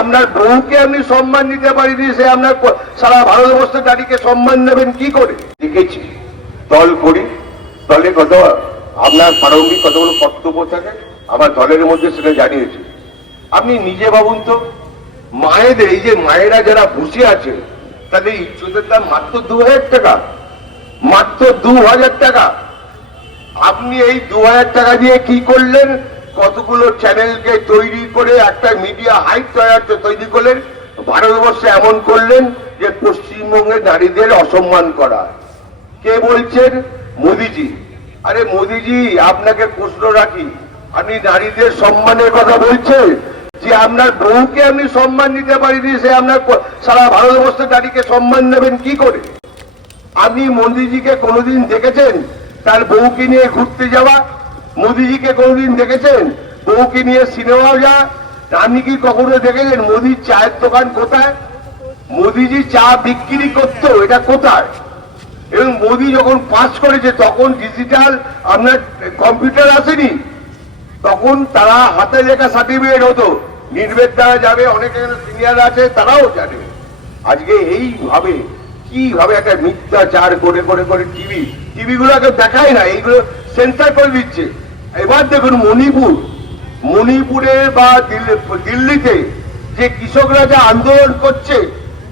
আপনার বউকে আপনি সম্মান দিতে পারিনি, সে আপনার সারা ভারতবর্ষের নারীকে সম্মান দেবেন কি করে? দেখেছি দল করি, দলে কত আপনার প্রারম্ভিক কতগুলো কর্তব্য থাকে, আমার দলের মধ্যে সেটা জানিয়েছি। আপনি নিজে ভাবুন তো, মায়েদের এই যে মায়েরা যারা বসে আছে তাদের ইজ্জতের দাম মাত্র 2000 টাকা, মাত্র 2000 টাকা। আপনি এই 2000 টাকা দিয়ে কি করলেন? কতগুলো চ্যানেলকে তৈরি করে একটা মিডিয়া হাইপ তৈরি করলেন, ভারতবর্ষে এমন করলেন যে পশ্চিমবঙ্গের নারীদের অসম্মান করা। কে বলছেন? মোদিজি। আরে মোদিজি, আপনাকে প্রশ্ন রাখি, আপনি নারীদের সম্মানের কথা বলছেন যে আপনার বউকে আপনি সম্মান দিতে পারিনি, সে আপনার সারা ভারতবর্ষের নারীকে সম্মান দেবেন কি করে? আপনি মোদিজিকে কোনোদিন দেখেছেন তার বউকে নিয়ে ঘুরতে যাওয়া? মোদিজিকে কোনোদিন দেখেছেন বউকে নিয়ে সিনেমা যাওয়া? আপনি কি কখনো দেখেছেন মোদির চায়ের দোকান কোথায়? মোদিজি চা বিক্রি করতো, এটা কোথায়? এবং মোদি যখন পাস করেছে তখন ডিজিটাল আপনার কম্পিউটার আসেনি, তখন তারা হাতে লেখা সার্টিফিকেট হতো। নির্বেদ দ্বারা যাবে, অনেক সিনিয়র আছে তারাও জানে। আজকে এইভাবে কিভাবে একটা মিথ্যাচার করে করে করে টিভিগুলোকে দেখায় না, এইগুলো সেন্সার করে দিচ্ছে। এবার দেখুন মণিপুরে বা দিল্লিতে যে কৃষকরা যা আন্দোলন করছে,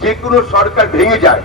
যে কোনো সরকার ভেঙে যায়।